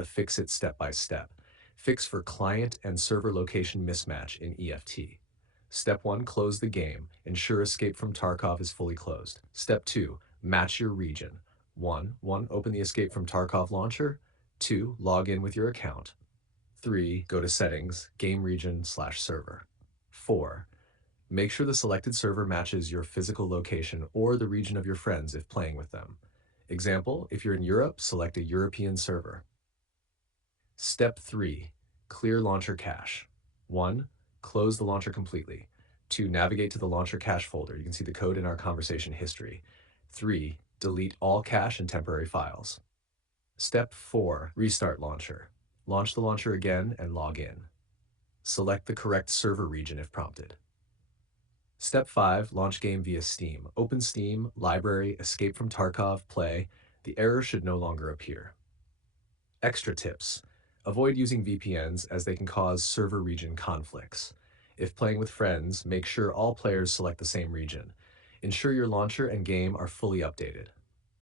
to fix it step by step. Fix for client and server location mismatch in EFT. Step 1, close the game. Ensure Escape from Tarkov is fully closed. Step 2, match your region. 1, open the Escape from Tarkov launcher. 2, log in with your account. 3, go to Settings, Game Region/Server. 4, make sure the selected server matches your physical location or the region of your friends if playing with them. Example, if you're in Europe, select a European server. Step 3, clear launcher cache. 1, close the launcher completely. 2, navigate to the launcher cache folder. You can see the code in our conversation history. 3, delete all cache and temporary files. Step 4, restart launcher. Launch the launcher again and log in. Select the correct server region if prompted. Step 5, launch game via Steam. Open Steam, Library, Escape from Tarkov, Play. The error should no longer appear. Extra tips. Avoid using VPNs as they can cause server region conflicts. If playing with friends, make sure all players select the same region. Ensure your launcher and game are fully updated.